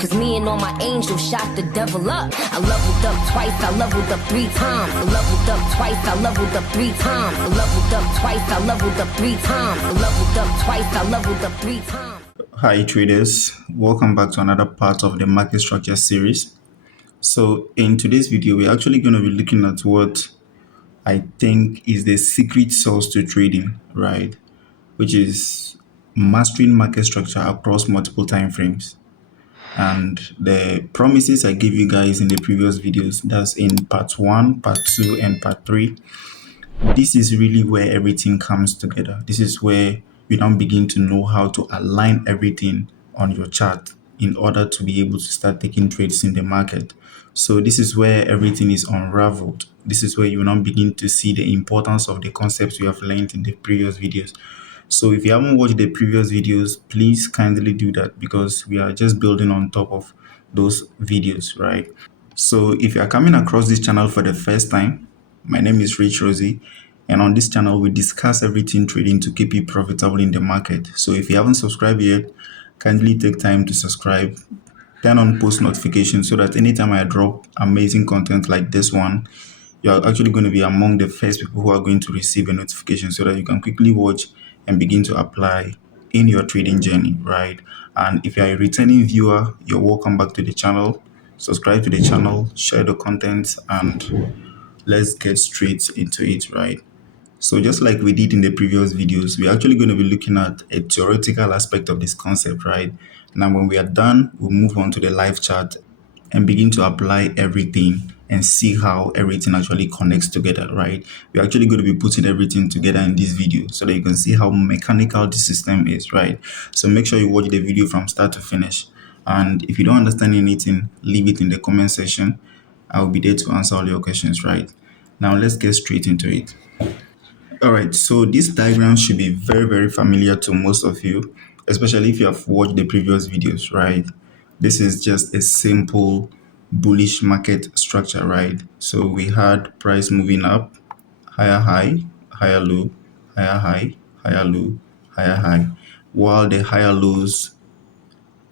Cause me and all my angels shot the devil up. I leveled up twice, I leveled up 3 times. I leveled up twice, I leveled up 3 times. I leveled up twice, I leveled up 3 times. I leveled up twice, I leveled up 3 times. Hi traders, welcome back to another part of the market structure series. So in today's video, we're actually going to be looking at what I think is the secret sauce to trading, right? Which is mastering market structure across multiple time frames. And the promises I gave you guys in the previous videos, that's in part 1, part 2, and part 3. This is really where everything comes together. This is where you now begin to know how to align everything on your chart in order to be able to start taking trades in the market. So this is where everything is unraveled. This is where you now begin to see the importance of the concepts you have learned in the previous videos. So if you haven't watched the previous videos, please kindly do that, because we are just building on top of those videos, right? So if you are coming across this channel for the first time, my name is Rich Rosie, and on this channel we discuss everything trading to keep you profitable in the market. So if you haven't subscribed yet, kindly take time to subscribe, turn on post notifications so that anytime I drop amazing content like this one, you are actually going to be among the first people who are going to receive a notification, so that you can quickly watch and begin to apply in your trading journey, right? And if you are a returning viewer, you're welcome back to the channel. Subscribe to the channel, share the content, and let's get straight into it, right? So just like we did in the previous videos, we're actually going to be looking at a theoretical aspect of this concept, right? Now, when we are done, we'll move on to the live chart and begin to apply everything and see how everything actually connects together, right? We're actually going to be putting everything together in this video so that you can see how mechanical the system is, right? So make sure you watch the video from start to finish. And if you don't understand anything, leave it in the comment section. I'll be there to answer all your questions, right? Now let's get straight into it. All right, so this diagram should be very, very familiar to most of you, especially if you have watched the previous videos, right? This is just a simple bullish market structure, right? So we had price moving up, higher high, higher low, higher high, higher low, higher high, while the higher lows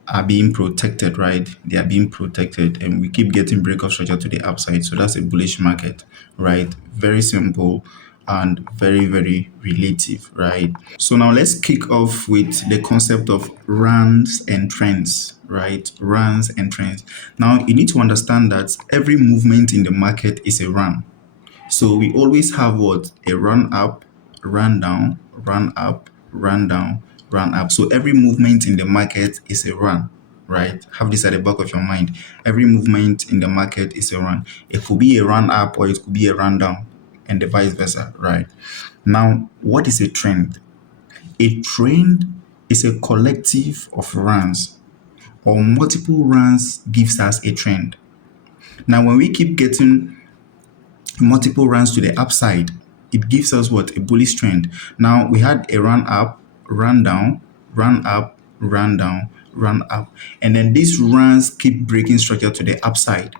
are being protected, right? They are being protected, and we keep getting breakout structure to the upside. So that's a bullish market, right? Very simple and very, very relative, right? So now let's kick off with the concept of runs and trends, right? Runs and trends. Now you need to understand that every movement in the market is a run. So we always have what? A run up, run down, run up, run down, run up. So every movement in the market is a run, right? Have this at the back of your mind. Every movement in the market is a run. It could be a run up or it could be a run down, and the vice versa, right? Now, what is a trend? A trend is a collective of runs, or multiple runs gives us a trend. Now, when we keep getting multiple runs to the upside, it gives us what? A bullish trend. Now we had a run up, run down, run up, run down, run up, and then these runs keep breaking structure to the upside.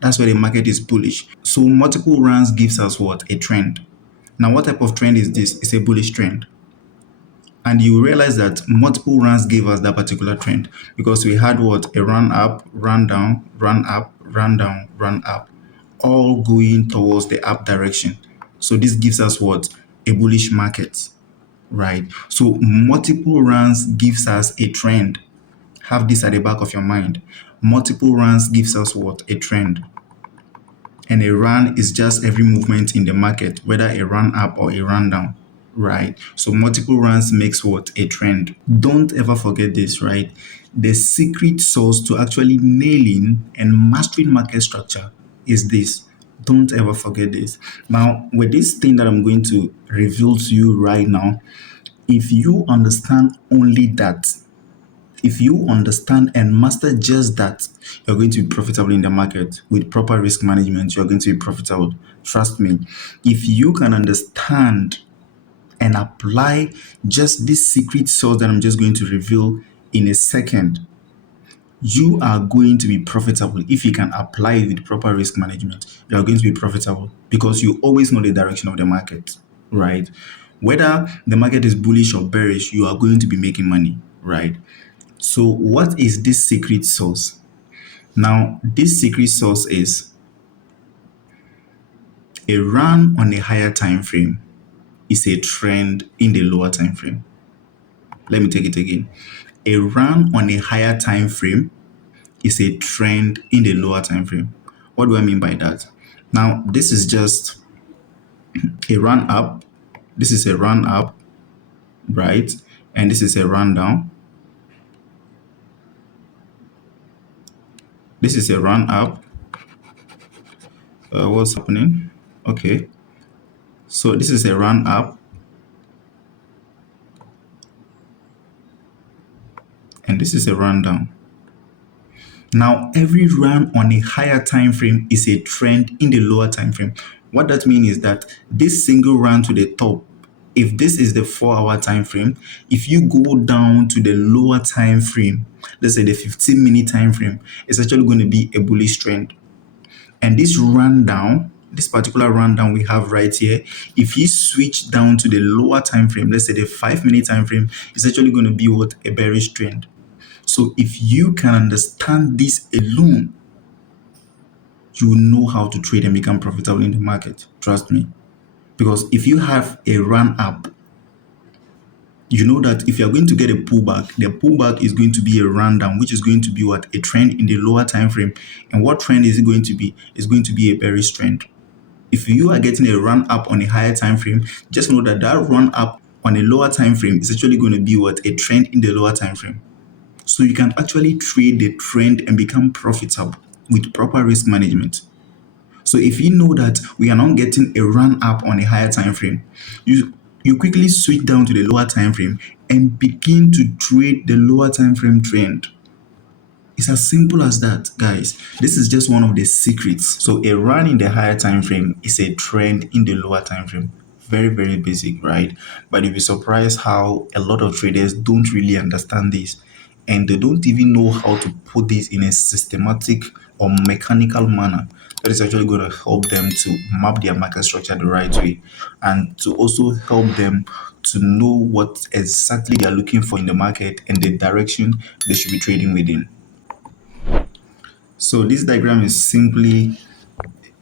That's why the market is bullish. So multiple runs gives us what? A trend. Now what type of trend is this? It's a bullish trend. And you realize that multiple runs gave us that particular trend, because we had what? A run up, run down, run up, run down, run up, all going towards the up direction. So this gives us what? A bullish market, right? So multiple runs gives us a trend. Have this at the back of your mind. Multiple runs gives us what? A trend. And a run is just every movement in the market, whether a run up or a run down, right? So multiple runs makes what? A trend. Don't ever forget this, right? The secret sauce to actually nailing and mastering market structure is this. Don't ever forget this. Now, with this thing that I'm going to reveal to you right now, if you understand only that, if you understand and master just that, you're going to be profitable in the market. With proper risk management, you're going to be profitable. Trust me. If you can understand and apply just this secret sauce that I'm just going to reveal in a second, you are going to be profitable. If you can apply it with proper risk management, you are going to be profitable, because you always know the direction of the market, right? Whether the market is bullish or bearish, you are going to be making money, right? So what is this secret sauce? Now, this secret sauce is a run on a higher time frame is a trend in the lower time frame. Let me take it again. A run on a higher time frame is a trend in the lower time frame. What do I mean by that? Now, this is just a run up. This is a run up, right? And this is a run down. This is a run up. What's happening? Okay. So this is a run up. And this is a run down. Now, every run on a higher time frame is a trend in the lower time frame. What that means is that this single run to the top, if this is the 4-hour time frame, if you go down to the lower time frame, let's say the 15-minute time frame, it's actually going to be a bullish trend. And this rundown, this particular rundown we have right here, if you switch down to the lower time frame, let's say the 5-minute time frame, it's actually going to be what? A bearish trend. So if you can understand this alone, you will know how to trade and become profitable in the market. Trust me. Because if you have a run up, you know that if you're going to get a pullback, the pullback is going to be a rundown, which is going to be what? A trend in the lower time frame. And what trend is it going to be? It's going to be a bearish trend. If you are getting a run up on a higher time frame, just know that that run up on a lower time frame is actually going to be what? A trend in the lower time frame. So you can actually trade the trend and become profitable with proper risk management. So if you know that we are not getting a run up on a higher time frame, you quickly switch down to the lower time frame and begin to trade the lower time frame trend. It's as simple as that, guys. This is just one of the secrets. So a run in the higher time frame is a trend in the lower time frame. Very, very basic, right? But you'll be surprised how a lot of traders don't really understand this. And they don't even know how to put this in a systematic or mechanical manner that is actually going to help them to map their market structure the right way, and to also help them to know what exactly they are looking for in the market and the direction they should be trading within. So this diagram is simply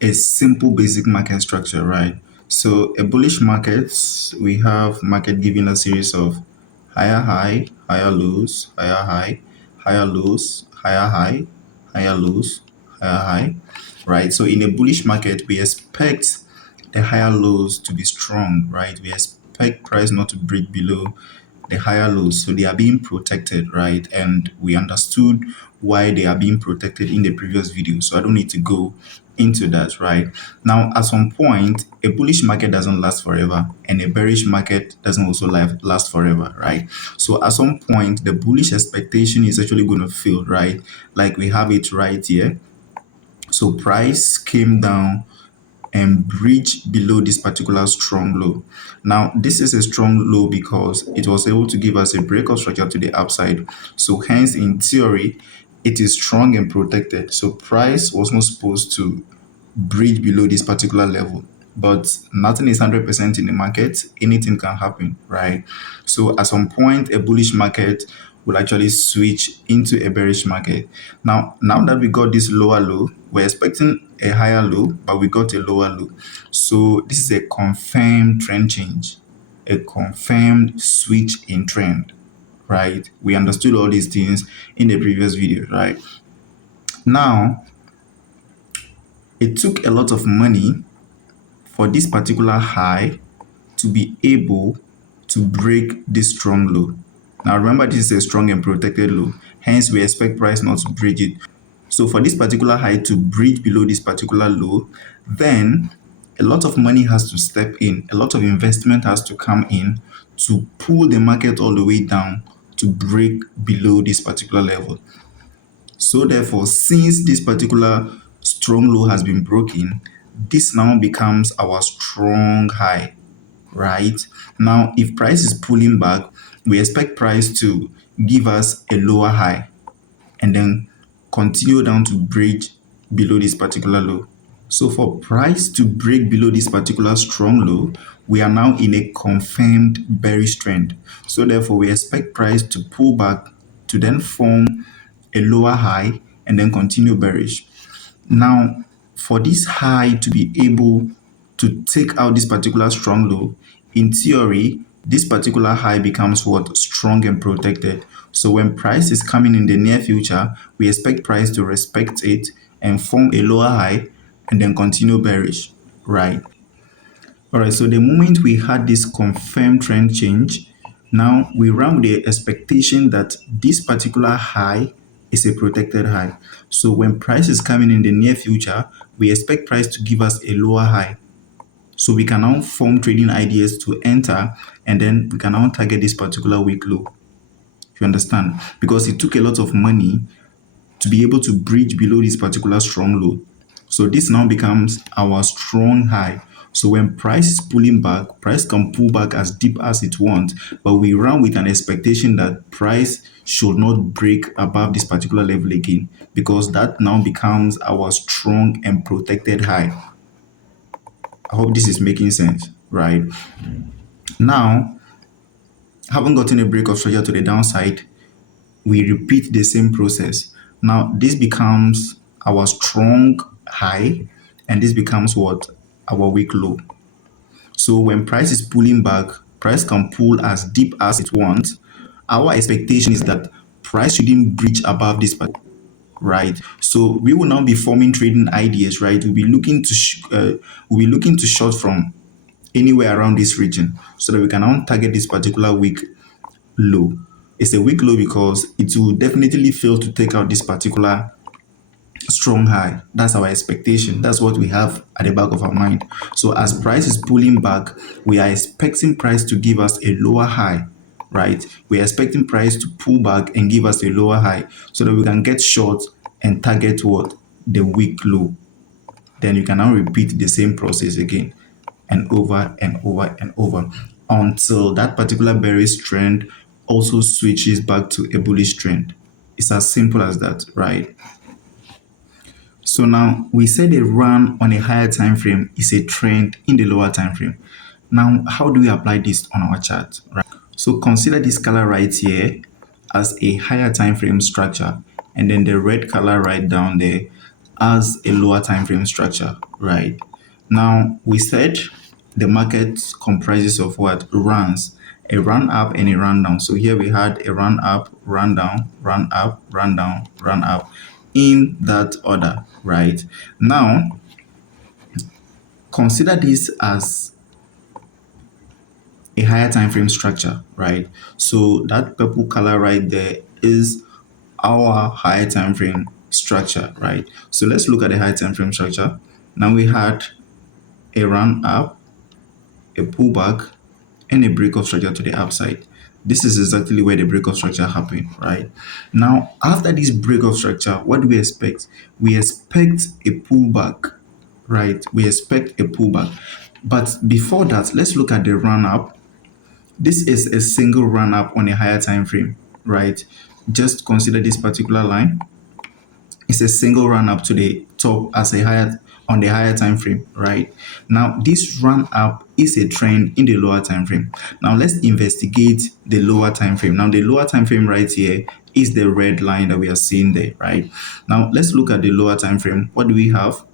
a simple basic market structure, right? So a bullish market, we have market giving a series of higher high, higher lows, higher high, higher lows, higher high, higher lows, higher high, right? So in a bullish market, we expect the higher lows to be strong, right? We expect price not to break below the higher lows, so they are being protected, right? And we understood why they are being protected in the previous video, so I don't need to go into that. Right now, at some point, a bullish market doesn't last forever, and a bearish market doesn't also last forever, right? So at some point, the bullish expectation is actually going to fail, right? Like we have it right here. So price came down and breach below this particular strong low. Now, this is a strong low because it was able to give us a breakout structure to the upside. So hence, in theory, it is strong and protected. So price was not supposed to breach below this particular level. But nothing is 100% in the market. Anything can happen, right? So at some point, a bullish market will actually switch into a bearish market. Now that we got this lower low, we're expecting a higher low, but we got a lower low. So this is a confirmed trend change, a confirmed switch in trend, right? We understood all these things in the previous video, right? Now, it took a lot of money for this particular high to be able to break this strong low. Now remember, this is a strong and protected low, hence we expect price not to break it. So for this particular high to breach below this particular low, then a lot of money has to step in, a lot of investment has to come in to pull the market all the way down to break below this particular level. So therefore, since this particular strong low has been broken, this now becomes our strong high, right? Now, if price is pulling back, we expect price to give us a lower high and then continue down to break below this particular low. So for price to break below this particular strong low, we are now in a confirmed bearish trend. So therefore, we expect price to pull back to then form a lower high and then continue bearish. Now, for this high to be able to take out this particular strong low, in theory, this particular high becomes what? Strong and protected. So when price is coming in the near future, we expect price to respect it and form a lower high and then continue bearish, right? All right, so the moment we had this confirmed trend change, now we run with the expectation that this particular high is a protected high. So when price is coming in the near future, we expect price to give us a lower high. So we can now form trading ideas to enter, and then we can now target this particular week low. You understand? Because it took a lot of money to be able to bridge below this particular strong low. So this now becomes our strong high. So when price is pulling back, price can pull back as deep as it wants, but we run with an expectation that price should not break above this particular level again, because that now becomes our strong and protected high. I hope this is making sense, right? Now, having gotten a break of structure to the downside, we repeat the same process. Now, this becomes our strong high, and this becomes what? Our weak low. So when price is pulling back, price can pull as deep as it wants. Our expectation is that price shouldn't breach above this part, right? So we will now be forming trading ideas, right? We'll be looking to short from anywhere around this region so that we can now target this particular week low. It's a weak low because it will definitely fail to take out this particular strong high. That's our expectation. That's what we have at the back of our mind. So as price is pulling back, we are expecting price to give us a lower high, right? We are expecting price to pull back and give us a lower high so that we can get short and target what? The weak low. Then you can now repeat the same process again and over and over and over until that particular bearish trend also switches back to a bullish trend. It's as simple as that, right? So now we said a run on a higher time frame is a trend in the lower time frame. Now, how do we apply this on our chart, right? So consider this color right here as a higher time frame structure, and then the red color right down there as a lower time frame structure, right? Now, we said the market comprises of what? Runs, a run up and a run down. So here we had a run up, run down, run up, run down, run up, in that order, right? Now, consider this as a higher time frame structure, right? So that purple color right there is our higher time frame structure, right? So let's look at the higher time frame structure. Now we had a run up, a pullback, and a break of structure to the upside. This is exactly where the break of structure happened, right? Now, after this break of structure, what do we expect? We expect a pullback, right? We expect a pullback. But before that, let's look at the run up. This is a single run up on a higher time frame, right? Just consider this particular line. It's a single run up to the top as a higher on the higher time frame, right? Now this run up is a trend in the lower time frame. Now let's investigate the lower time frame. Now the lower time frame right here is the red line that we are seeing there, right? Now let's look at the lower time frame. What do we have?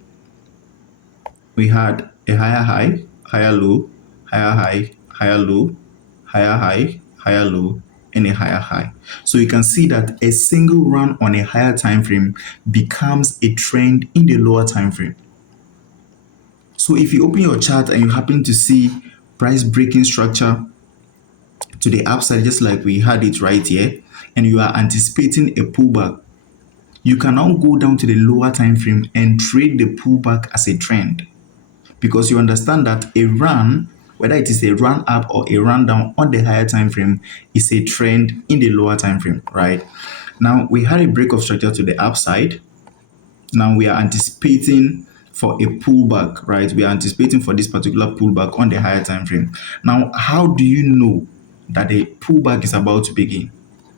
We had a higher high, higher low, higher high, higher low, higher high, higher low, and a higher high. So you can see that a single run on a higher time frame becomes a trend in the lower time frame. So if you open your chart and you happen to see price breaking structure to the upside, just like we had it right here, and you are anticipating a pullback, you can now go down to the lower time frame and trade the pullback as a trend, because you understand that a run, whether it is a run up or a run down on the higher time frame, is a trend in the lower time frame, right? Now we had a break of structure to the upside. Now we are anticipating for a pullback, right? We are anticipating for this particular pullback on the higher time frame. Now, how do you know that a pullback is about to begin?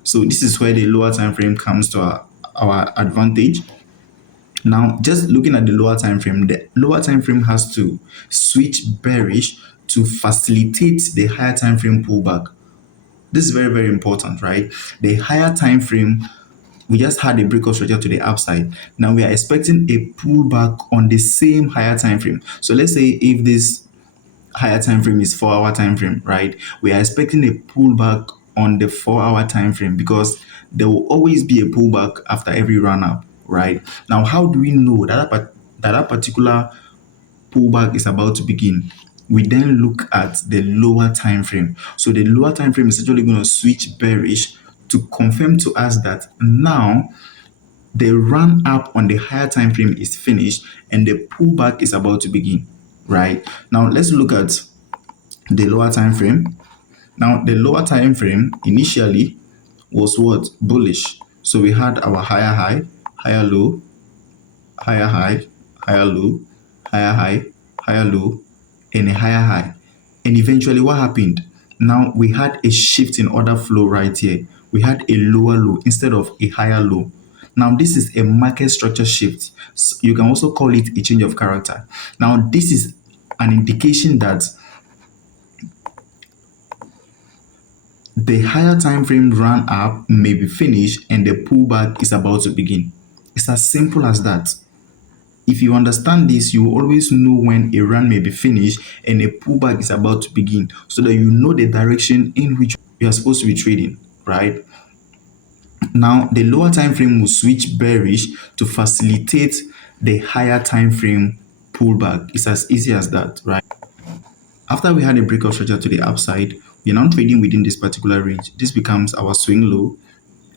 So this is where the lower time frame comes to our advantage. Now, just looking at the lower time frame, the lower time frame has to switch bearish to facilitate the higher time frame pullback. This is very, very important, right? The higher time frame We just had a break of structure to the upside. Now we are expecting a pullback on the same higher time frame. So let's say if this higher time frame is 4 hour time frame, right? We are expecting a pullback on the 4 hour time frame because there will always be a pullback after every run up, right? Now, how do we know that particular pullback is about to begin? We then look at the lower time frame. So the lower time frame is actually going to switch bearish to confirm to us that now the run up on the higher time frame is finished and the pullback is about to begin, right? Now let's look at the lower time frame. Now the lower time frame initially was what? Bullish. So we had our higher high, higher low, higher high, higher low, higher high, higher low, and a higher high. And eventually what happened? Now we had a shift in order flow right here. We had a lower low instead of a higher low. Now this is a market structure shift. You can also call it a change of character. Now this is an indication that the higher time frame run up may be finished and the pullback is about to begin. It's as simple as that. If you understand this, you will always know when a run may be finished and a pullback is about to begin, so that you know the direction in which you are supposed to be trading, right? Now, the lower time frame will switch bearish to facilitate the higher time frame pullback. It's as easy as that, right? After we had a breakout structure to the upside, we are now trading within this particular range. This becomes our swing low,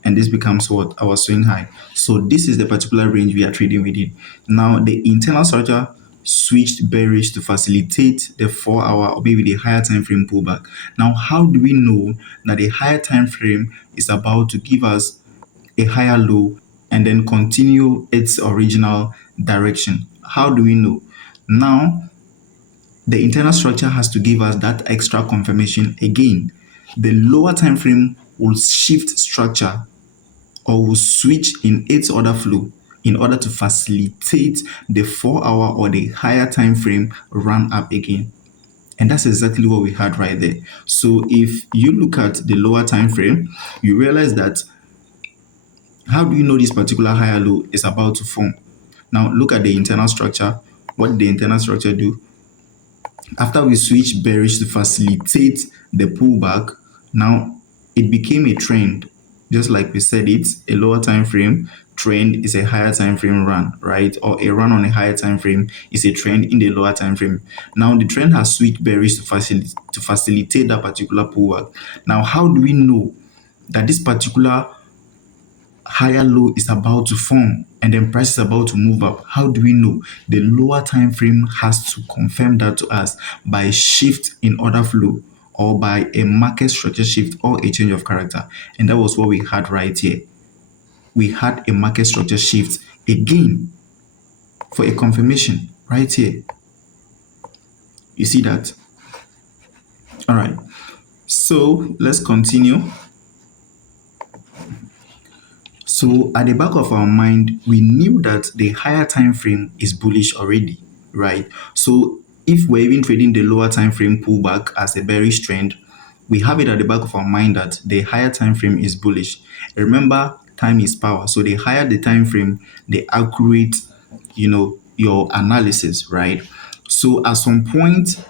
and this becomes what? Our swing high. So this is the particular range we are trading within. Now the internal structure switched bearish to facilitate the 4 hour or maybe the higher time frame pullback. Now how do we know that the higher time frame is about to give us a higher low and then continue its original direction? How do we know? Now the internal structure has to give us that extra confirmation again. The lower time frame will shift structure or will switch in its order flow in order to facilitate the 4 hour or the higher time frame run up again. And that's exactly what we had right there. So if you look at the lower time frame, you realize that how do you know this particular higher low is about to form? Now look at the internal structure. What did the internal structure do? After we switched bearish to facilitate the pullback, now it became a trend. Just like we said, it's a lower time frame trend is a higher time frame run, right? Or a run on a higher time frame is a trend in the lower time frame. Now the trend has switched bearish to facilitate that particular pullback. Now how do we know that this particular higher low is about to form and then price is about to move up? How do we know? The lower time frame has to confirm that to us by a shift in order flow or by a market structure shift or a change of character. And that was what we had right here. We had a market structure shift again for a confirmation right here. You see that? All right. So let's continue. So at the back of our mind, we knew that the higher time frame is bullish already, right? So if we're even trading the lower time frame pullback as a bearish trend, we have it at the back of our mind that the higher time frame is bullish. Remember, time is power. So the higher the time frame, the accurate, your analysis, right? So at some point,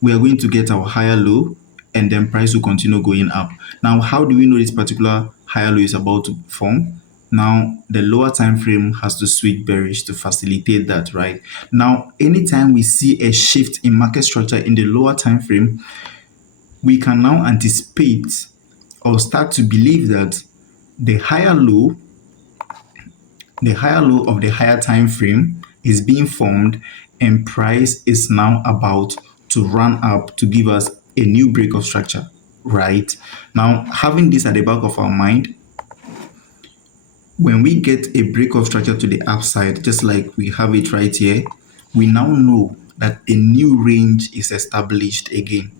we are going to get our higher low and then price will continue going up. Now, how do we know this particular higher low is about to form? Now, the lower time frame has to switch bearish to facilitate that, right? Now, anytime we see a shift in market structure in the lower time frame, we can now anticipate or start to believe that the higher low of the higher time frame is being formed and price is now about to run up to give us a new break of structure, right? Now, having this at the back of our mind, when we get a break of structure to the upside, just like we have it right here, we now know that a new range is established again.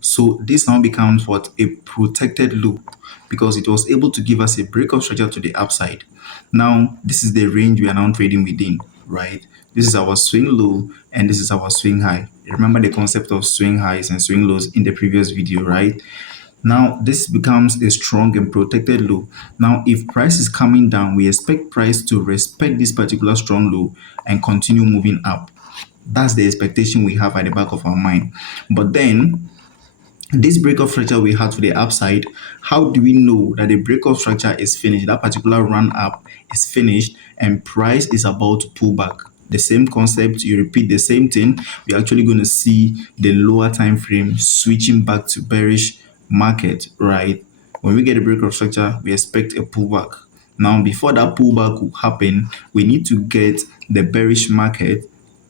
So this now becomes what? A protected low, because it was able to give us a break of structure to the upside. Now, this is the range we are now trading within, right? This is our swing low and this is our swing high. Remember the concept of swing highs and swing lows in the previous video, right? Now this becomes a strong and protected low. Now if price is coming down, we expect price to respect this particular strong low and continue moving up. That's the expectation we have at the back of our mind. But then this breakup structure we had to the upside, how do we know that the breakup structure is finished? That particular run up is finished and price is about to pull back. The same concept, you repeat the same thing, we're actually going to see the lower time frame switching back to bearish market, right? When we get a breakup structure, we expect a pullback. Now, before that pullback will happen, we need to get the bearish market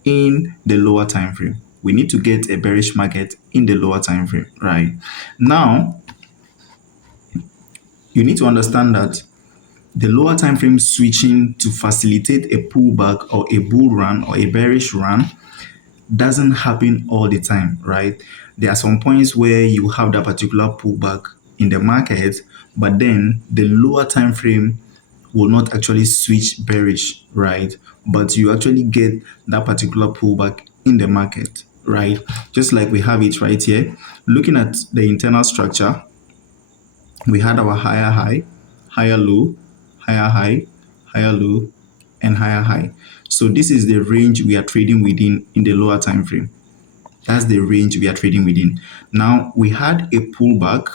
in the lower time frame. We need to get a bearish market in the lower time frame, right? Now, you need to understand that the lower time frame switching to facilitate a pullback or a bull run or a bearish run doesn't happen all the time, right? There are some points where you have that particular pullback in the market, but then the lower time frame will not actually switch bearish, right? But you actually get that particular pullback in the market, right? Just like we have it right here. Looking at the internal structure, we had our higher high, higher low, higher high, higher low, and higher high. So this is the range we are trading within in the lower time frame. That's the range we are trading within. Now we had a pullback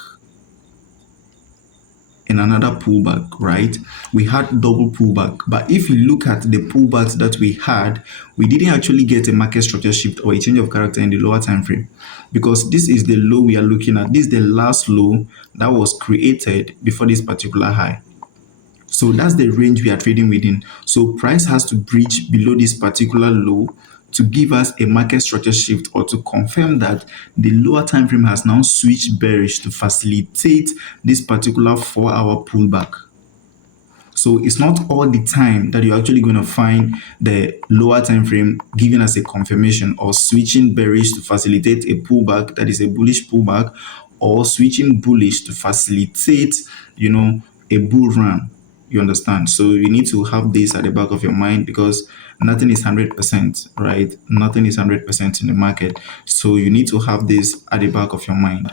and another pullback, right? We had double pullback. But if you look at the pullbacks that we had, we didn't actually get a market structure shift or a change of character in the lower time frame, because this is the low we are looking at. This is the last low that was created before this particular high. So that's the range we are trading within. So price has to breach below this particular low to give us a market structure shift or to confirm that the lower time frame has now switched bearish to facilitate this particular 4-hour pullback. So it's not all the time that you're actually going to find the lower time frame giving us a confirmation or switching bearish to facilitate a pullback that is a bullish pullback, or switching bullish to facilitate, a bull run. You understand? So you need to have this at the back of your mind, because nothing is 100%, right? Nothing is 100% in the market. So you need to have this at the back of your mind.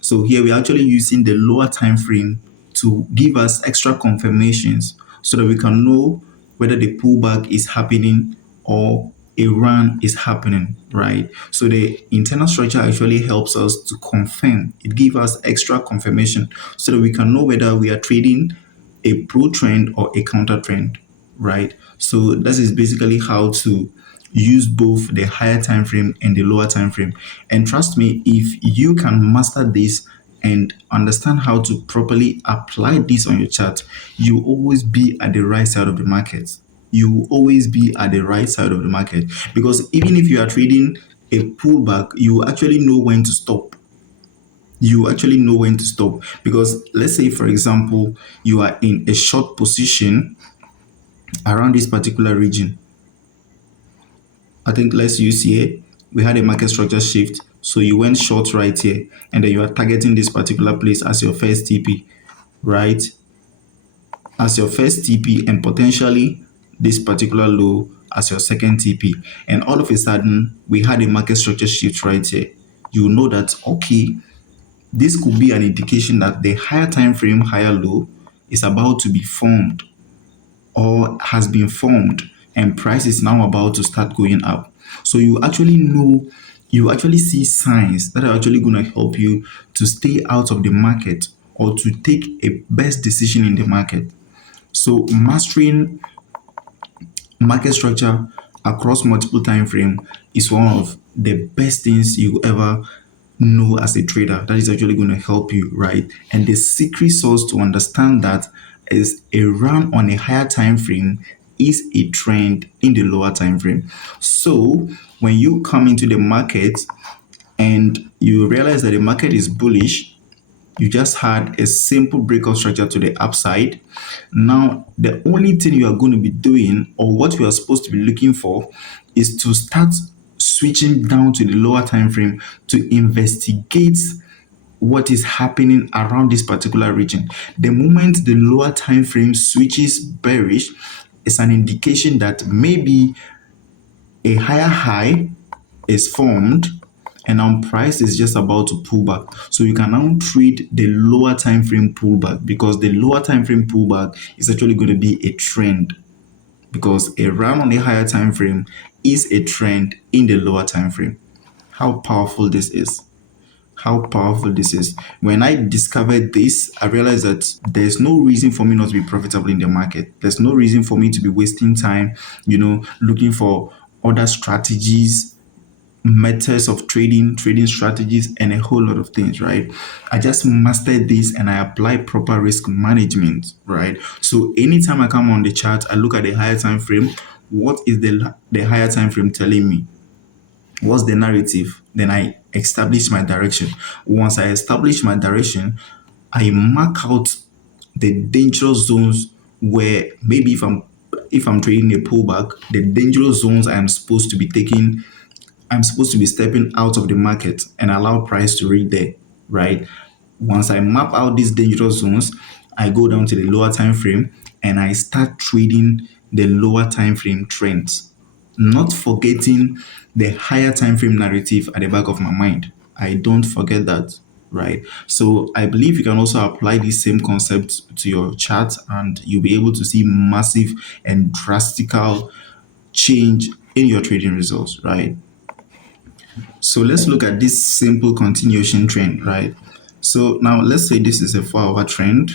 So here we're actually using the lower time frame to give us extra confirmations so that we can know whether the pullback is happening or a run is happening, right? So the internal structure actually helps us to confirm. It gives us extra confirmation so that we can know whether we are trading a pro trend or a counter trend, right? So this is basically how to use both the higher time frame and the lower time frame. And trust me, if you can master this and understand how to properly apply this on your chart, you will always be at the right side of the market. You will always be at the right side of the market, because even if you are trading a pullback, you actually know when to stop. You actually know when to stop, because let's say, for example, you are in a short position around this particular region. I think let's use here, we had a market structure shift. So you went short right here, and then you are targeting this particular place as your first TP, right? As your first TP, and potentially this particular low as your second TP. And all of a sudden, we had a market structure shift right here. You know that, okay, this could be an indication that the higher time frame, higher low is about to be formed or has been formed, and price is now about to start going up. So you actually know, you actually see signs that are actually going to help you to stay out of the market or to take a best decision in the market. So mastering market structure across multiple time frame is one of the best things you ever know as a trader. That is actually going to help you, right? And the secret sauce to understand that is a run on a higher time frame is a trend in the lower time frame. So when you come into the market and you realize that the market is bullish, you just had a simple breakout structure to the upside. Now, the only thing you are going to be doing, or what you are supposed to be looking for, is to start switching down to the lower time frame to investigate what is happening around this particular region. The moment the lower time frame switches bearish, it's an indication that maybe a higher high is formed and now price is just about to pull back. So you can now trade the lower time frame pullback, because the lower time frame pullback is actually going to be a trend, because a run on a higher time frame is a trend in the lower time frame. How powerful this is. How powerful this is. When I discovered this, I realized that there's no reason for me not to be profitable in the market. There's no reason for me to be wasting time, looking for other strategies, methods of trading strategies, and a whole lot of things, right? I just mastered this and I apply proper risk management, right? So anytime I come on the chart, I look at the higher time frame. What is the higher time frame telling me? What's the narrative? Then I establish my direction. Once I establish my direction, I mark out the dangerous zones where maybe if I'm trading a pullback, the dangerous zones I'm supposed to be stepping out of the market and allow price to read there, right? Once I map out these dangerous zones, I go down to the lower time frame and I start trading the lower time frame trends, not forgetting the higher time frame narrative at the back of my mind. I don't forget that, right? So I believe you can also apply this same concept to your chart and you'll be able to see massive and drastical change in your trading results, right? So let's look at this simple continuation trend, right? So now let's say this is a 4-hour trend.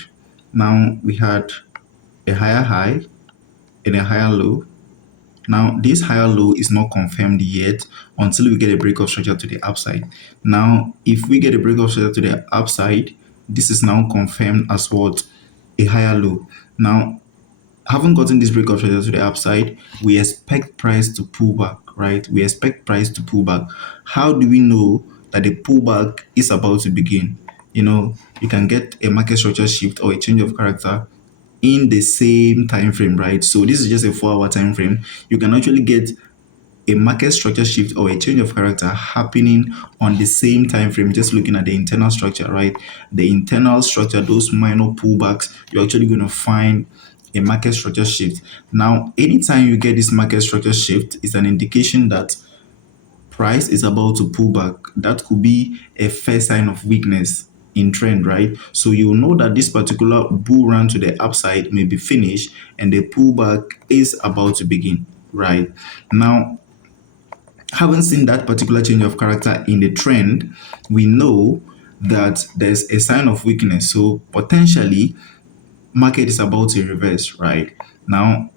Now we had a higher high and a higher low. Now this higher low is not confirmed yet until we get a break of structure to the upside. Now, if we get a break of structure to the upside, this is now confirmed as what? A higher low. Now, having gotten this break of structure to the upside, we expect price to pull back, right? We expect price to pull back. How do we know that the pullback is about to begin? You can get a market structure shift or a change of character in the same time frame, right? So this is just a 4-hour time frame. You can actually get a market structure shift or a change of character happening on the same time frame, just looking at the internal structure, right? The internal structure, those minor pullbacks, you're actually going to find a market structure shift. Now, anytime you get this market structure shift, it's an indication that price is about to pull back. That could be a first sign of weakness in trend, right? So you'll know that this particular bull run to the upside may be finished and the pullback is about to begin, right? Now, having seen that particular change of character in the trend, we know that there's a sign of weakness. So potentially, market is about to reverse, right? Now,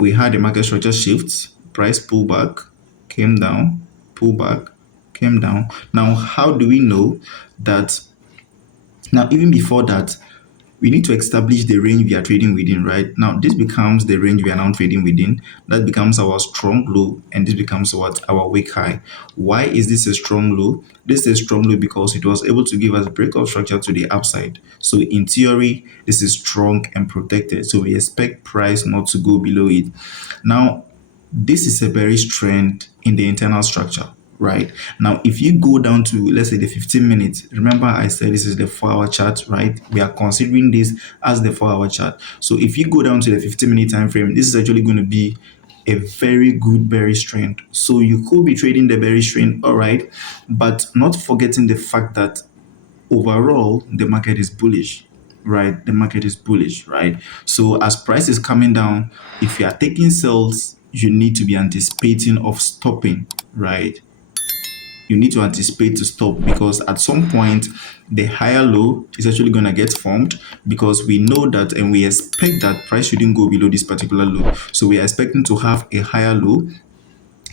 we had a market structure shift, price pullback, came down, pullback, came down. Now, how do we know that? Now, even before that, we need to establish the range we are trading within, right? Now, this becomes the range we are now trading within. That becomes our strong low, and this becomes what? Our weak high. Why is this a strong low? This is a strong low because it was able to give us a breakout structure to the upside. So in theory, this is strong and protected. So we expect price not to go below it. Now, this is a bearish trend in the internal structure, right? Now, if you go down to, let's say, the 15 minutes, remember I said this is the 4-hour chart, right? We are considering this as the 4-hour chart. So if you go down to the 15-minute time frame, this is actually going to be a very good bearish trend. So you could be trading the bearish trend, all right, but not forgetting the fact that overall the market is bullish, right? The market is bullish, right? So as price is coming down, if you are taking sales, you need to be anticipating of stopping, right? You need to anticipate to stop, because at some point the higher low is actually going to get formed, because we know that and we expect that price shouldn't go below this particular low. So we are expecting to have a higher low,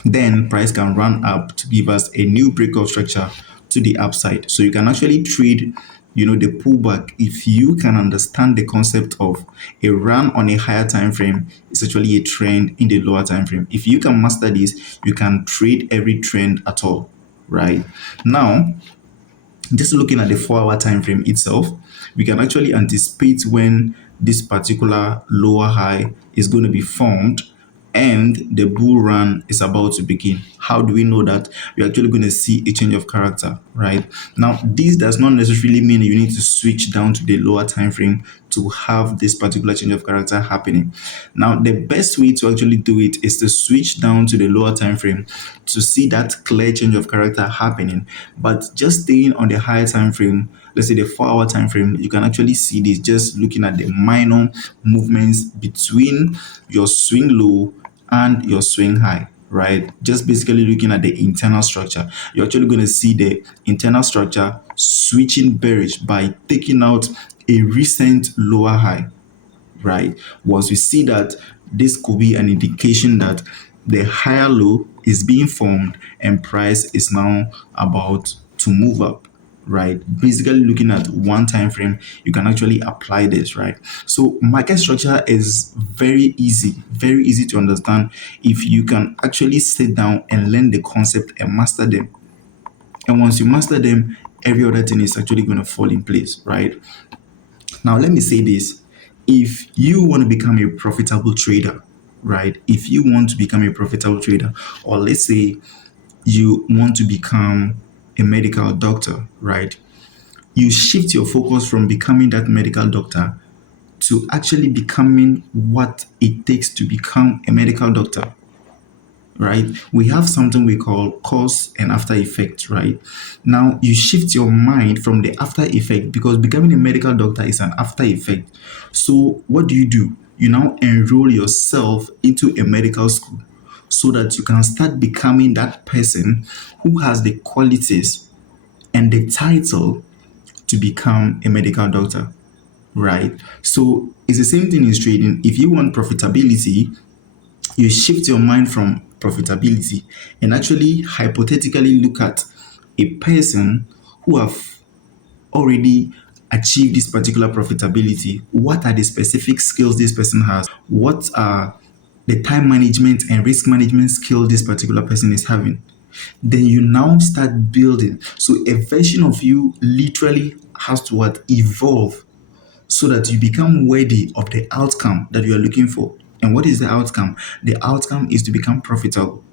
then price can run up to give us a new breakout structure to the upside. So you can actually trade the pullback if you can understand the concept of a run on a higher time frame is actually a trend in the lower time frame. If you can master this, you can trade every trend at all, right? Now, just looking at the 4-hour time frame itself, we can actually anticipate when this particular lower high is going to be formed and the bull run is about to begin. How do we know that? We're actually going to see a change of character, right? Now, this does not necessarily mean you need to switch down to the lower time frame to have this particular change of character happening. Now, the best way to actually do it is to switch down to the lower time frame to see that clear change of character happening. But just staying on the higher time frame, let's say the 4-hour time frame, you can actually see this just looking at the minor movements between your swing low and your swing high, right? Just basically looking at the internal structure. You're actually going to see the internal structure switching bearish by taking out a recent lower high, right? Once we see that, this could be an indication that the higher low is being formed and price is now about to move up, right? Basically looking at one time frame, you can actually apply this, right? So market structure is very easy to understand if you can actually sit down and learn the concept and master them. And once you master them, every other thing is actually going to fall in place, right? Now, let me say this. If you want to become a profitable trader, right? If you want to become a profitable trader, or let's say you want to become a medical doctor, right? You shift your focus from becoming that medical doctor to actually becoming what it takes to become a medical doctor, right? We have something we call cause and after effect, right? Now you shift your mind from the after effect because becoming a medical doctor is an after effect. So what do? You now enroll yourself into a medical school so that you can start becoming that person who has the qualities and the title to become a medical doctor, right? So it's the same thing in trading. If you want profitability, you shift your mind from profitability and actually hypothetically look at a person who have already achieved this particular profitability. What are the specific skills this person has? What are the time management and risk management skill this particular person is having? Then you now start building. So a version of you literally has to what? Evolve so that you become worthy of the outcome that you are looking for. And what is the outcome? The outcome is to become profitable.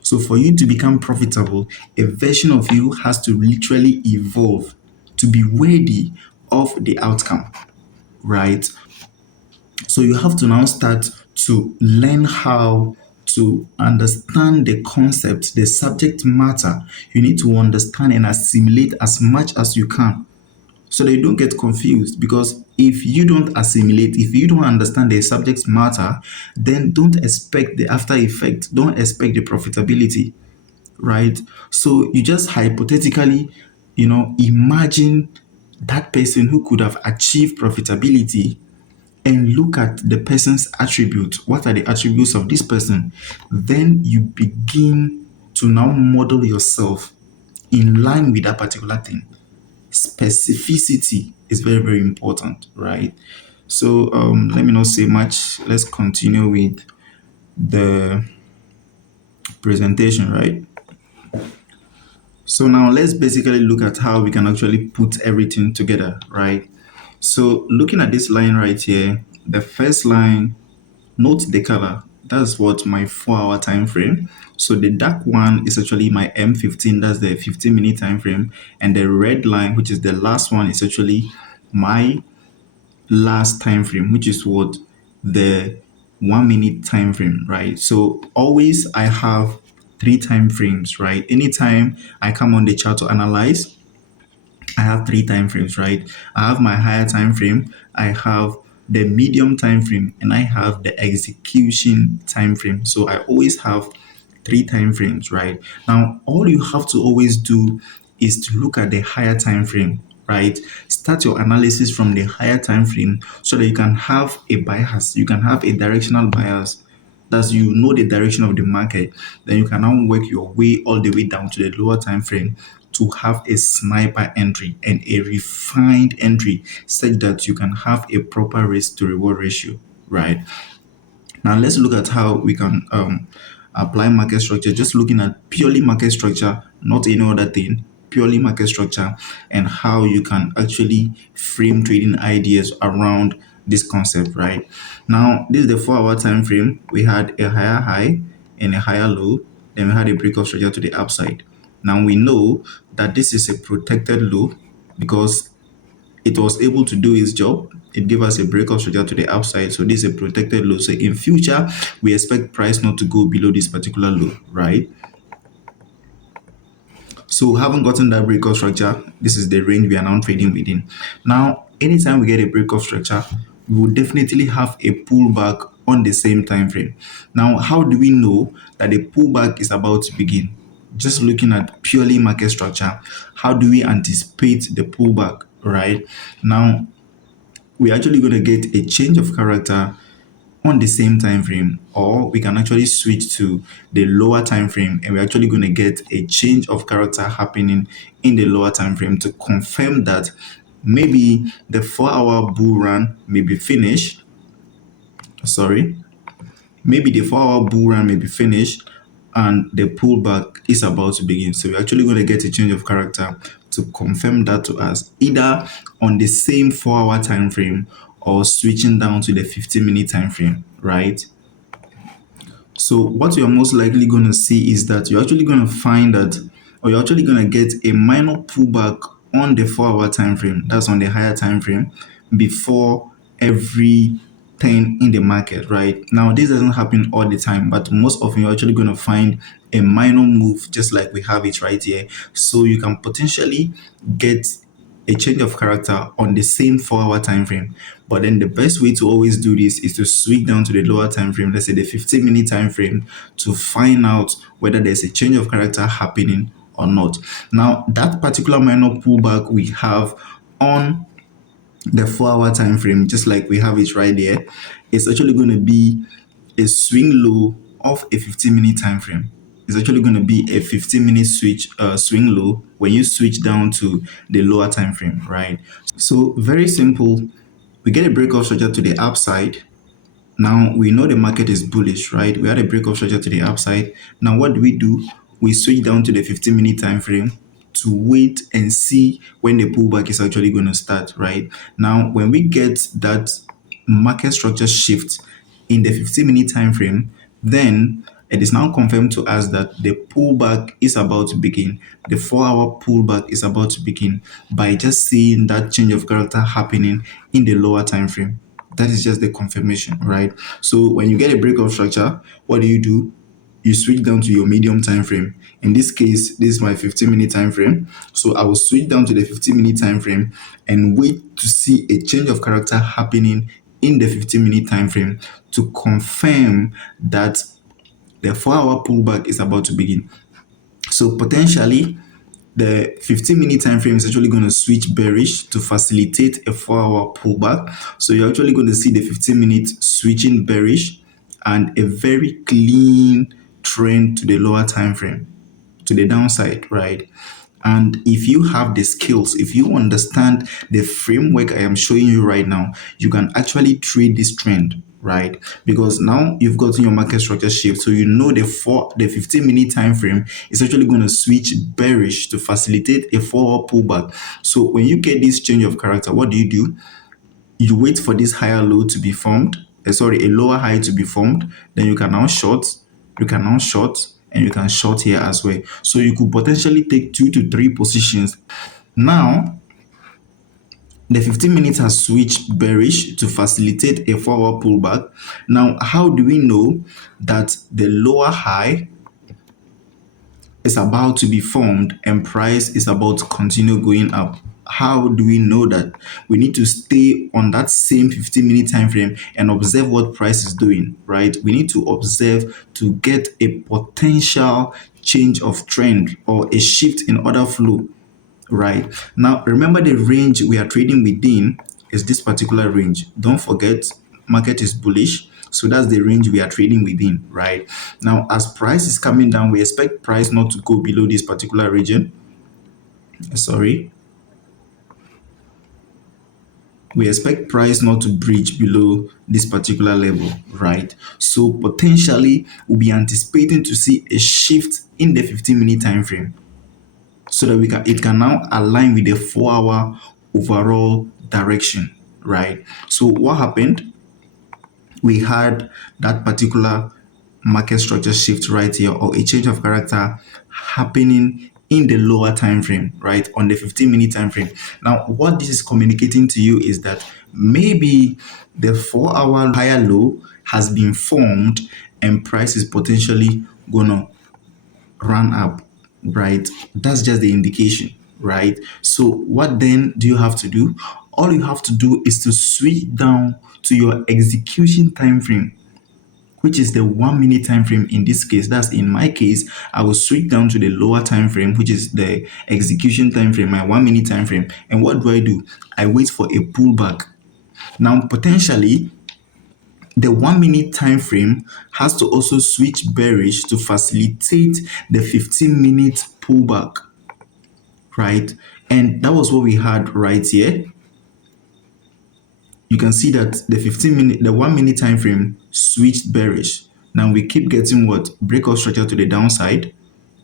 So for you to become profitable, a version of you has to literally evolve to be worthy of the outcome, right? So you have to now start to learn how to understand the concept, the subject matter. You need to understand and assimilate as much as you can so that you don't get confused. Because if you don't assimilate, if you don't understand the subject matter, then don't expect the after effect, don't expect the profitability, right? So you just hypothetically, imagine that person who could have achieved profitability and look at the person's attributes. What are the attributes of this person? Then you begin to now model yourself in line with that particular thing. Specificity is very, very important, right? So let me not say much. Let's continue with the presentation, right? So now let's basically look at how we can actually put everything together, right? So looking at this line right here, the first line, note the color. That's what my 4-hour time frame. So the dark one is actually my M15. That's the 15-minute time frame, and the red line, which is the last one, is actually my last time frame, which is what the 1-minute time frame, right? So always I have 3 time frames, right? Anytime I come on the chart to analyze, I have 3 time frames, right? I have my higher time frame, I have the medium time frame, and I have the execution time frame. So I always have 3 time frames, right? Now, all you have to always do is to look at the higher time frame, right? Start your analysis from the higher time frame so that you can have a bias, you can have a directional bias. That's you know the direction of the market, then you can now work your way all the way down to the lower time frame to have a sniper entry and a refined entry such that you can have a proper risk to reward ratio, right? Now let's look at how we can apply market structure, just looking at purely market structure, not any other thing, purely market structure, and how you can actually frame trading ideas around this concept, right? Now, this is the 4-hour time frame. We had a higher high and a higher low. Then we had a break of structure to the upside. Now we know that this is a protected low because it was able to do its job. It gave us a break of structure to the upside. So this is a protected low. So in future, we expect price not to go below this particular low, right? So having gotten that break of structure, this is the range we are now trading within. Now, anytime we get a break of structure, we will definitely have a pullback on the same time frame. Now, how do we know that the pullback is about to begin? Just looking at purely market structure, how do we anticipate the pullback, right? Now, we're actually going to get a change of character on the same time frame, or we can actually switch to the lower time frame and we're actually going to get a change of character happening in the lower time frame to confirm that maybe the 4-hour bull run may be finished. Maybe the 4-hour bull run may be finished and the pullback is about to begin. So we're actually going to get a change of character to confirm that to us, either on the same 4-hour time frame or switching down to the 15-minute time frame, right? So what you're most likely going to see is that you're actually going to find that, or you're actually going to get a minor pullback on the 4-hour time frame, that's on the higher time frame, before every turn in the market, right? Now, this doesn't happen all the time, but most often you're actually going to find a minor move, just like we have it right here. So you can potentially get a change of character on the same 4-hour time frame. But then the best way to always do this is to switch down to the lower time frame, let's say the 15-minute time frame, to find out whether there's a change of character happening or not. Now, that particular minor pullback we have on the 4-hour time frame, just like we have it right there, is actually going to be a swing low of a 15-minute time frame. It's actually going to be a 15-minute swing low when you switch down to the lower time frame, right? So very simple. We get a break of structure to the upside. Now we know the market is bullish, right? We had a break of structure to the upside. Now what do? We switch down to the 15-minute time frame to wait and see when the pullback is actually going to start, right? Now when we get that market structure shift in the 15-minute time frame, then it is now confirmed to us that the pullback is about to begin. The 4-hour pullback is about to begin by just seeing that change of character happening in the lower time frame. That is just the confirmation, right? So when you get a break of structure, what do? You switch down to your medium time frame. In this case, this is my 15-minute time frame. So I will switch down to the 15-minute time frame and wait to see a change of character happening in the 15-minute time frame to confirm that the 4-hour pullback is about to begin. So potentially, the 15-minute time frame is actually going to switch bearish to facilitate a 4-hour pullback. So you're actually going to see the 15-minute switching bearish and a very clean trend to the lower time frame, to the downside, right? And if you have the skills, if you understand the framework I am showing you right now, you can actually trade this trend, right? Because now you've gotten your market structure shift, so you know the 15-minute time frame is actually going to switch bearish to facilitate a 4-hour pullback. So when you get this change of character, what do? You wait for this higher low to be formed, a lower high to be formed. Then you can now short, and you can short here as well. So you could potentially take 2 to 3 positions. Now, the 15 minutes has switched bearish to facilitate a 4-hour pullback. Now, how do we know that the lower high is about to be formed and price is about to continue going up? How do we know that? We need to stay on that same 15-minute time frame and observe what price is doing, right? We need to observe to get a potential change of trend or a shift in order flow, right? Now, remember the range we are trading within is this particular range. Don't forget, market is bullish. So that's the range we are trading within, right? Now, as price is coming down, we expect price not to go below this particular region. We expect price not to breach below this particular level, right? So potentially we'll be anticipating to see a shift in the 15-minute time frame so that it can now align with the 4-hour overall direction, right? So what happened? We had that particular market structure shift right here, or a change of character happening in the lower time frame, right, on the 15-minute time frame. Now what this is communicating to you is that maybe the 4-hour higher low has been formed and price is potentially gonna run up, right? That's just the indication, right? So what then do you have to do? All you have to do is to switch down to your execution time frame, which is the 1 minute time frame in this case. That's in my case. I will switch down to the lower time frame, which is the execution time frame, my 1 minute time frame. And what do? I wait for a pullback. Now, potentially, the 1 minute time frame has to also switch bearish to facilitate the 15-minute pullback, right? And that was what we had right here. You can see that the 1 minute time frame switched bearish. Now we keep getting what? Breakout structure to the downside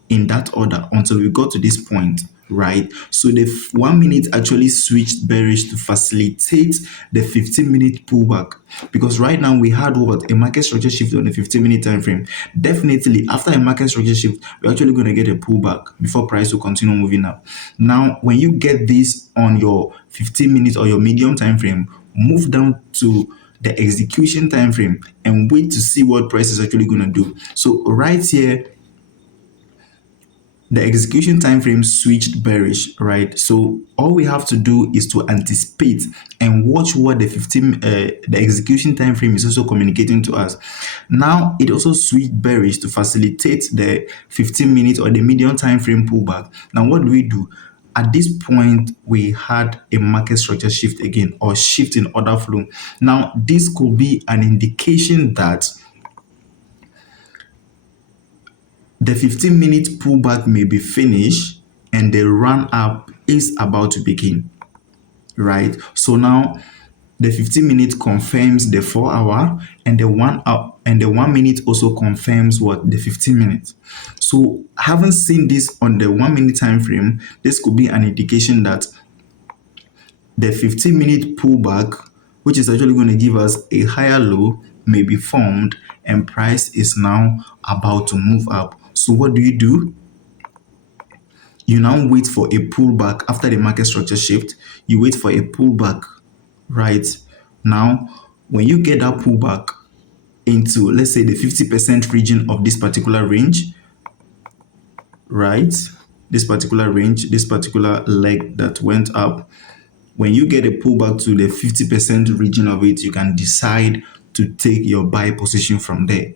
in that order until we got to this point, right? So the 1 minute actually switched bearish to facilitate the 15-minute pullback, because right now we had what? A market structure shift on the 15-minute time frame. Definitely after a market structure shift, we're actually going to get a pullback before price will continue moving up. Now when you get this on your 15 minutes or your medium time frame, move down to the execution time frame and wait to see what price is actually going to do. So right here, the execution time frame switched bearish, right? So all we have to do is to anticipate and watch what the execution time frame is also communicating to us. Now it also switched bearish to facilitate the 15-minute or the medium time frame pullback. Now what do? At this point, we had a market structure shift again, or shift in order flow. Now this could be an indication that the 15-minute pullback may be finished and the run up is about to begin, right? So now the 15-minute confirms the 4-hour, and the 1 minute also confirms what? The 15 minutes. So having seen this on the 1 minute time frame, this could be an indication that the 15-minute pullback, which is actually going to give us a higher low, may be formed and price is now about to move up. So what do? You now wait for a pullback after the market structure shift. You wait for a pullback, right? Now, when you get that pullback into, let's say, the 50% region of this particular range, right? This particular range, this particular leg that went up, when you get a pullback to the 50% region of it, you can decide to take your buy position from there,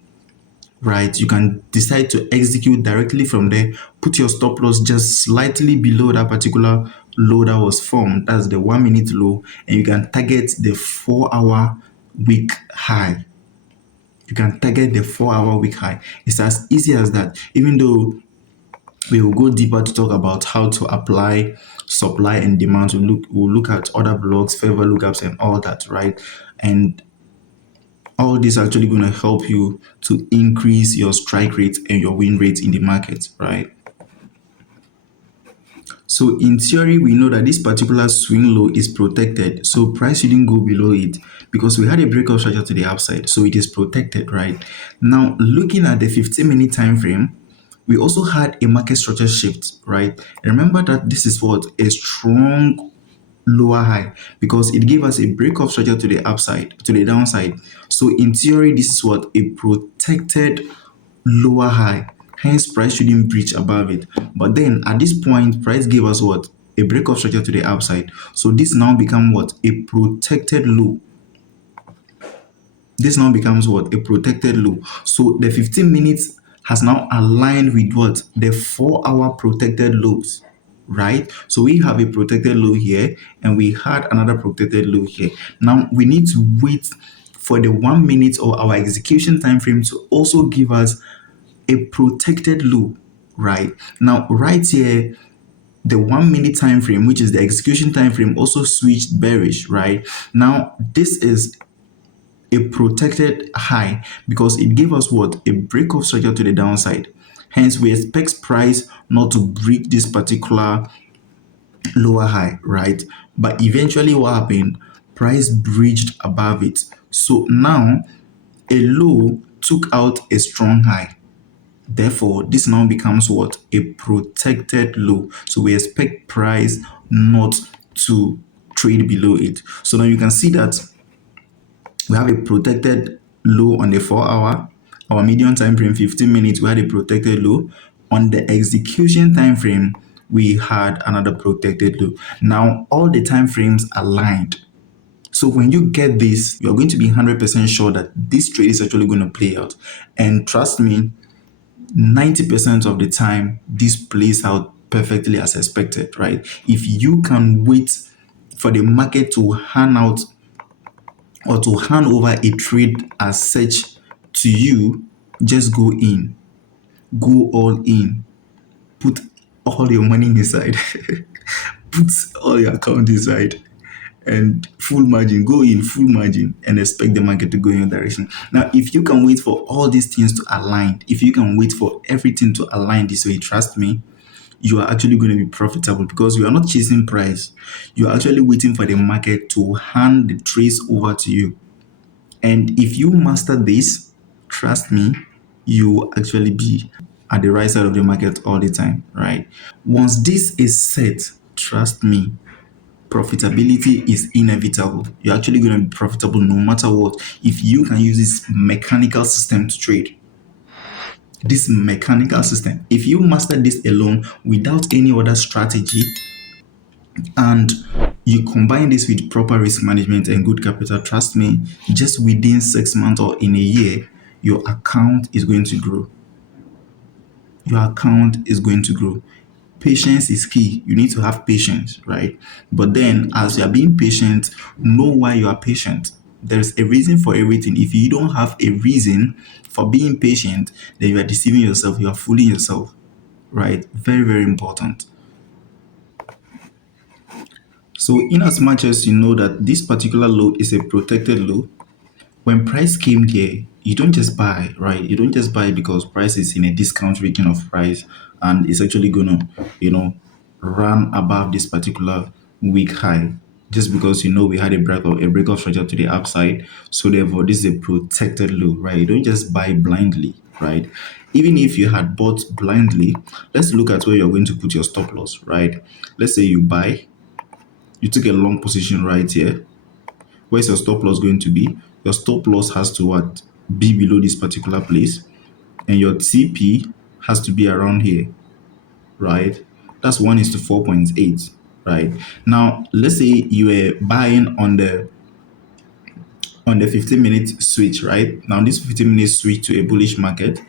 right? You can decide to execute directly from there, put your stop loss just slightly below that particular low that was formed. That's the 1 minute low, and you can target the 4-hour week high. You can target the 4-hour week high. It's as easy as that, even though we will go deeper to talk about how to apply supply and demand. We'll look at other blocks, favor lookups, and all that, right? And all this actually going to help you to increase your strike rate and your win rate in the market, right? So in theory, we know that this particular swing low is protected. So price shouldn't go below it because we had a breakout structure to the upside. So it is protected, right? Now, looking at the 15-minute time frame, we also had a market structure shift, right? Remember that this is what? A strong lower high, because it gave us a breakout structure to the upside, to the downside. So in theory, this is what? A protected lower high. Hence, price shouldn't breach above it. But then at this point, price gave us what? A breakout structure to the upside. So this now becomes what? A protected low. This now becomes what? A protected low. So the 15 minutes has now aligned with what? The 4-hour protected lows, right? So we have a protected low here and we had another protected low here. Now we need to wait for the 1 minute or our execution time frame to also give us a protected low, right? Now right here, the 1 minute time frame, which is the execution time frame, also switched bearish, right? Now this is a protected high because it gave us what? A breakout structure to the downside. Hence, we expect price not to break this particular lower high, right? But eventually what happened? price breached above it. So now a low took out a strong high. Therefore, this now becomes what? A protected low. So we expect price not to trade below it. So now you can see that we have a protected low on the 4 hour. Our median time frame, 15 minutes, we had a protected low. On the execution time frame, we had another protected low. Now all the time frames aligned. So when you get this, you're going to be 100% sure that this trade is actually going to play out. And trust me, 90% of the time, this plays out perfectly as expected, right? If you can wait for the market to hand out or to hand over a trade as such to you, just go in, go all in, put all your money inside, put all your account inside, and full margin, go in full margin and expect the market to go in your direction. Now, if you can wait for all these things to align, if you can wait for everything to align this way, trust me, you are actually going to be profitable because you are not chasing price. You are actually waiting for the market to hand the trades over to you. And if you master this, trust me, you will actually be at the right side of the market all the time, right? Once this is set, trust me, profitability is inevitable. You're actually going to be profitable no matter what if you can use this mechanical system to trade. This mechanical system, if you master this alone without any other strategy, and you combine this with proper risk management and good capital, trust me, just within 6 months or in a year, your account is going to grow. Your account is going to grow. Patience is key. You need to have patience, right? But then, as you are being patient, know why you are patient. There's a reason for everything. If you don't have a reason for being patient, then you are deceiving yourself. You are fooling yourself, right? Very, very important. So, in as much as you know that this particular low is a protected low, when price came here, you don't just buy, right? You don't just buy because price is in a discount region of price and it's actually gonna, run above this particular week high. Just because we had a breakout structure to the upside, so therefore this is a protected low, right? You don't just buy blindly, right? Even if you had bought blindly, let's look at where you're going to put your stop loss, right? Let's say you buy, you took a long position right here. Where's your stop loss going to be? Your stop loss has to what? Be below this particular place. And your TP has to be around here, right? That's 1:4.8, right? Now, let's say you were buying on the 15-minute switch, right? Now, this 15-minute switch to a bullish market,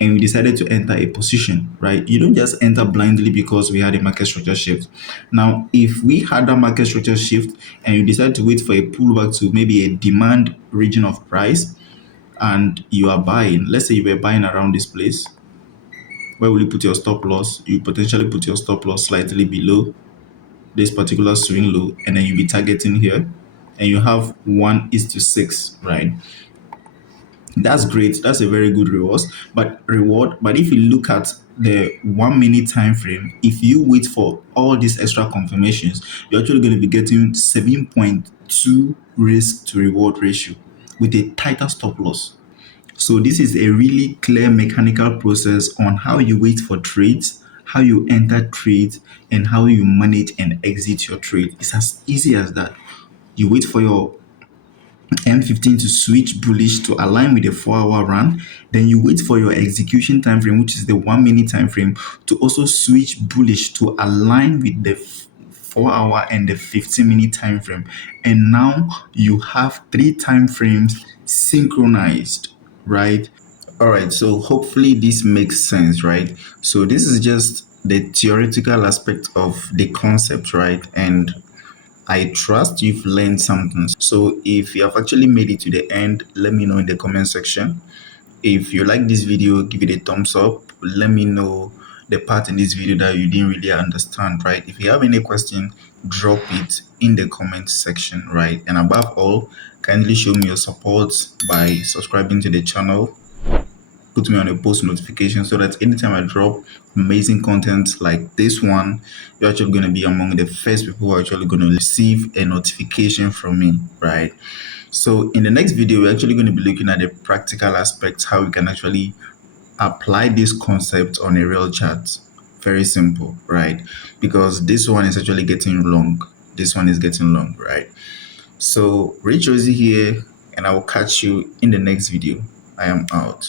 and we decided to enter a position, right? You don't just enter blindly because we had a market structure shift. Now, if we had a market structure shift and you decide to wait for a pullback to maybe a demand region of price and you are buying, let's say you were buying around this place, where will you put your stop loss? You potentially put your stop loss slightly below this particular swing low, and then you'll be targeting here, and you have 1:6, right? That's great. That's a very good reward. But if you look at the 1 minute time frame, if you wait for all these extra confirmations, you're actually going to be getting 7.2 risk to reward ratio with a tighter stop loss. So this is a really clear mechanical process on how you wait for trades, how you enter trades, and how you manage and exit your trade. It's as easy as that. You wait for your M15 to switch bullish to align with the 4-hour run. Then you wait for your execution time frame, which is the 1 minute time frame, to also switch bullish to align with the 4-hour and the 15-minute time frame. And now you have 3 time frames synchronized, right? All right, so hopefully this makes sense, right? So this is just the theoretical aspect of the concept, right? And I trust you've learned something. So if you have actually made it to the end, let me know in the comment section. If you like this video, give it a thumbs up. Let me know the part in this video that you didn't really understand, right? If you have any question, drop it in the comment section, right? And above all, kindly show me your support by subscribing to the channel. put me on a post notification so that anytime I drop amazing content like this one, you're actually going to be among the first people who are actually going to receive a notification from me, right? So in the next video, we're actually going to be looking at the practical aspects, how we can actually apply this concept on a real chart. Very simple, right? Because this one is actually getting long. This one is getting long, right? So Rich Rosie here, and I will catch you in the next video. I am out.